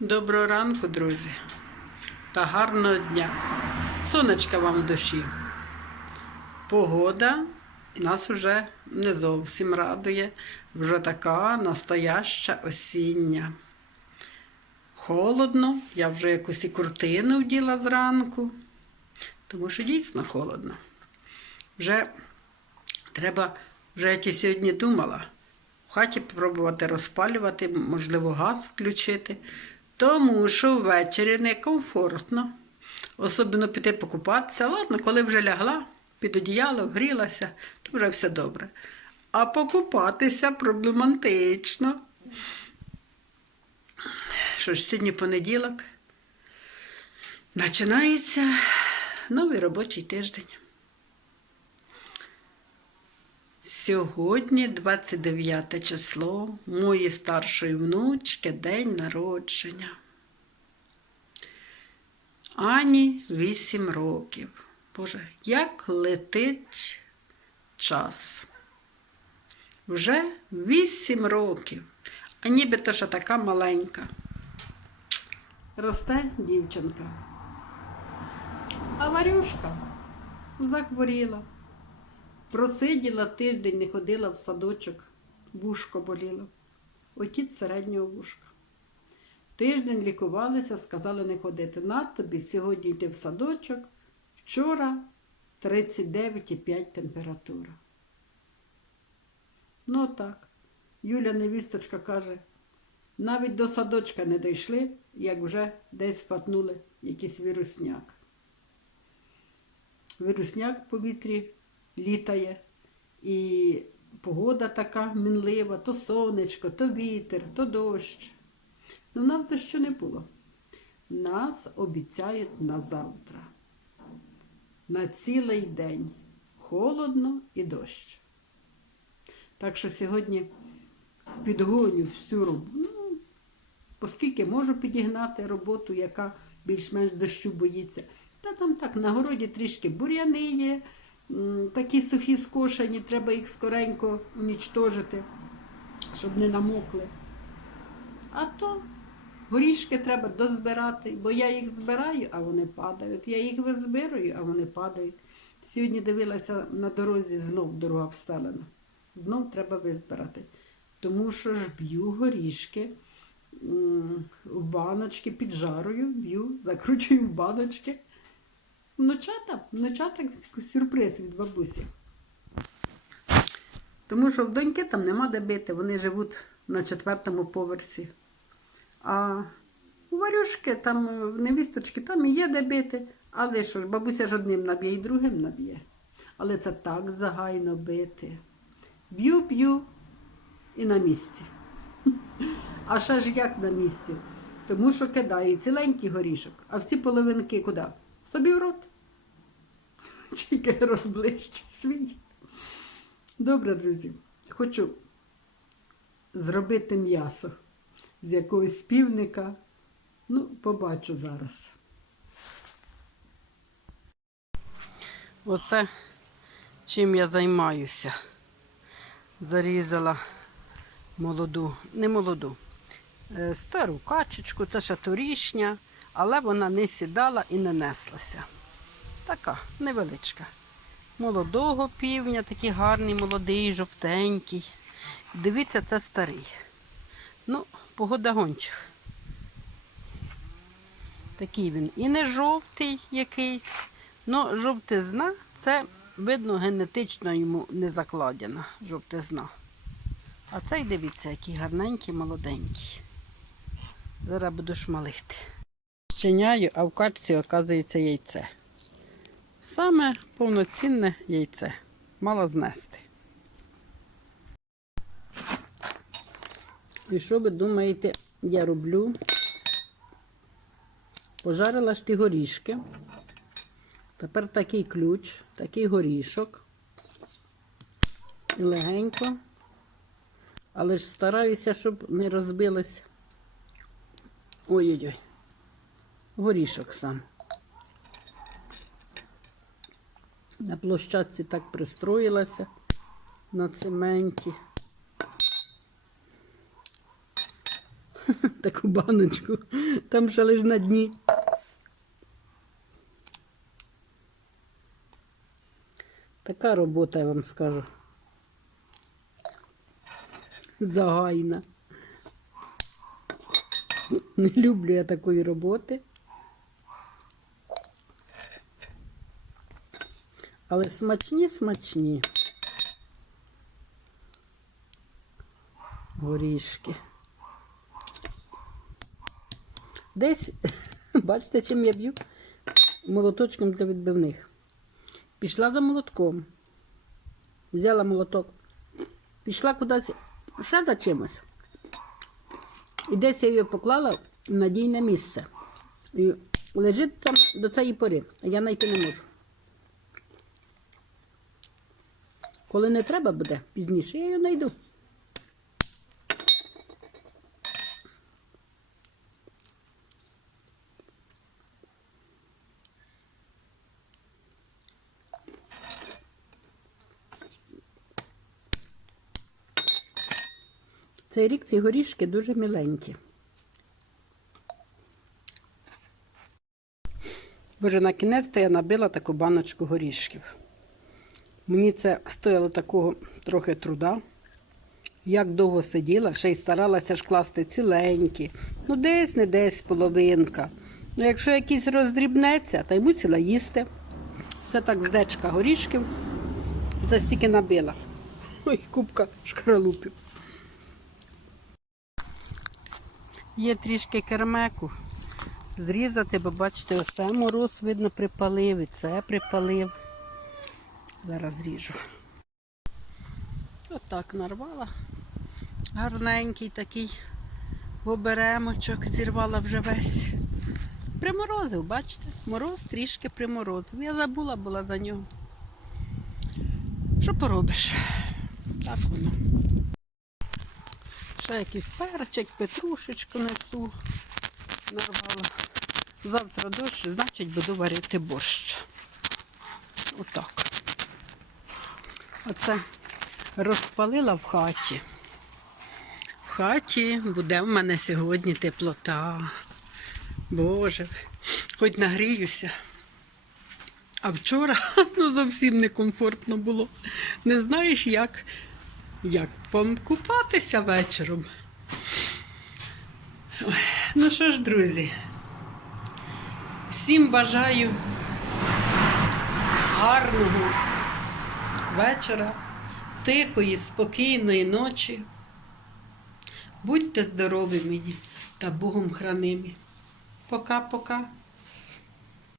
Доброго ранку, друзі, та гарного дня. Сонечка вам в душі. Погода нас вже не зовсім радує. Вже така настояща осіння. Холодно, я вже якусь і куртину вділа зранку, тому що дійсно холодно. Вже треба, вже і сьогодні думала, в хаті спробувати розпалювати, можливо, газ включити, тому що ввечері некомфортно. Особливо піти покупатися. Ладно, коли вже лягла, під одіяло, грілася, то вже все добре. А покупатися проблематично. Що ж, сьогодні понеділок. Починається новий робочий тиждень. Сьогодні 29 число, моєї старшої внучки день народження. Ані 8 років. Боже, як летить час. Вже 8 років, а нібито що така маленька. Росте дівчинка. А Варюшка захворіла. Просиділа тиждень, не ходила в садочок, вушко боліло. Отіць середнього вушка. Тиждень лікувалися, сказали не ходити. На тобі сьогодні йти в садочок. Вчора 39,5 температура. Ну так. Юля невісточка каже, навіть до садочка не дійшли, як вже десь фатнули якийсь вірусняк. Вірусняк в повітрі літає, і погода така мінлива, то сонечко, то вітер, то дощ. Ну, в нас дощу не було. Нас обіцяють на завтра. На цілий день. Холодно і дощ. Так що сьогодні підгоню всю роботу. Ну, оскільки можу підігнати роботу, яка більш-менш дощу боїться. Та там так, на городі трішки бур'яни є, такі сухі скошені, треба їх скоренько унічтожити, щоб не намокли. А то горішки треба дозбирати, бо я їх збираю, а вони падають. Я їх визбираю, а вони падають. Сьогодні дивилася на дорозі, знов дорога встелена. Знов треба визбирати. Тому що ж б'ю горішки в баночки, піджарую, б'ю, закручую в баночки. Внучата, внучата сюрприз від бабусі. Тому що в доньки там нема де бити, вони живуть на четвертому поверсі. А у Варюшки, там е, в невісточки, там і є де бити. Але що ж, бабуся ж одним наб'є і другим наб'є. Але це так загайно бити. Б'ю, б'ю і на місці. А ще ж як на місці? Тому що кидаю ціленький горішок, а всі половинки куди? Собі в рот. Тільки рот ближче свій. Добре, друзі, хочу зробити м'ясо з якогось півника. Ну, побачу зараз. Оце чим я займаюся. Зарізала молоду, не молоду, е, стару качечку, це ще торішня, але вона не сідала і не неслася. Така невеличка. Молодого півня, такий гарний, молодий, жовтенький. Дивіться, це старий. Ну, погода гончих. Такий він і не жовтий якийсь. Ну, жовтизна це, видно, генетично йому не закладена жовтизна. А цей дивіться, який гарненький, молоденький. Зараз буду шмалити. Щеняю, а в качці, оказується, яйце. Саме повноцінне яйце. Мало знести. І що ви думаєте, я роблю? Пожарила ж ті горішки. Тепер такий ключ, такий горішок. І легенько. Але ж стараюся, щоб не розбилось. Ой-ой-ой. Горішок сам. На площадці так пристроїлася на цементі. таку баночку. Там ще лиш на дні. Така робота, я вам скажу. Загайна. Не люблю я такої роботи. Але смачні, смачні. Горішки. Десь, бачите, чим я б'ю? Молоточком для відбивних. Пішла за молотком. Взяла молоток. Пішла кудись ще за чимось. І десь я її поклала в надійне місце. І лежить там до цієї пори, я знайти не можу. Коли не треба буде пізніше, я її знайду. Цей рік ці горішки дуже міленькі. Боже, на кінець-то я набила таку баночку горішків. Мені це стояло такого трохи труда. Як довго сиділа, ще й старалася ж класти ціленькі. Ну, десь не десь половинка. Ну, якщо якийсь роздрібнеться, то йому ціла їсти. Це так здечка горішків. Це стільки набила. Ой, кубка шкаралупів. Є трішки кермеку. Зрізати, бо бачите, оце мороз, видно, припалив, і це припалив. Зараз зріжу. Отак нарвала. Гарненький такий оберемочок, зірвала вже весь. Приморозив, бачите? Мороз трішки приморозив. Я забула була за нього. Що поробиш? Так воно. Ще якийсь перчик, петрушечку несу. Нарвала. Завтра дощ, значить буду варити борщ. Отак. Оце розпалила в хаті. В хаті буде в мене сьогодні теплота. Боже, хоч нагріюся. А вчора ну, зовсім некомфортно було. Не знаєш, як, як покупатися вечором. Ой, Ну що ж, друзі, всім бажаю гарного вечора, тихої, спокійної ночі. Будьте здорові мені та Богом хранимі. Пока-пока.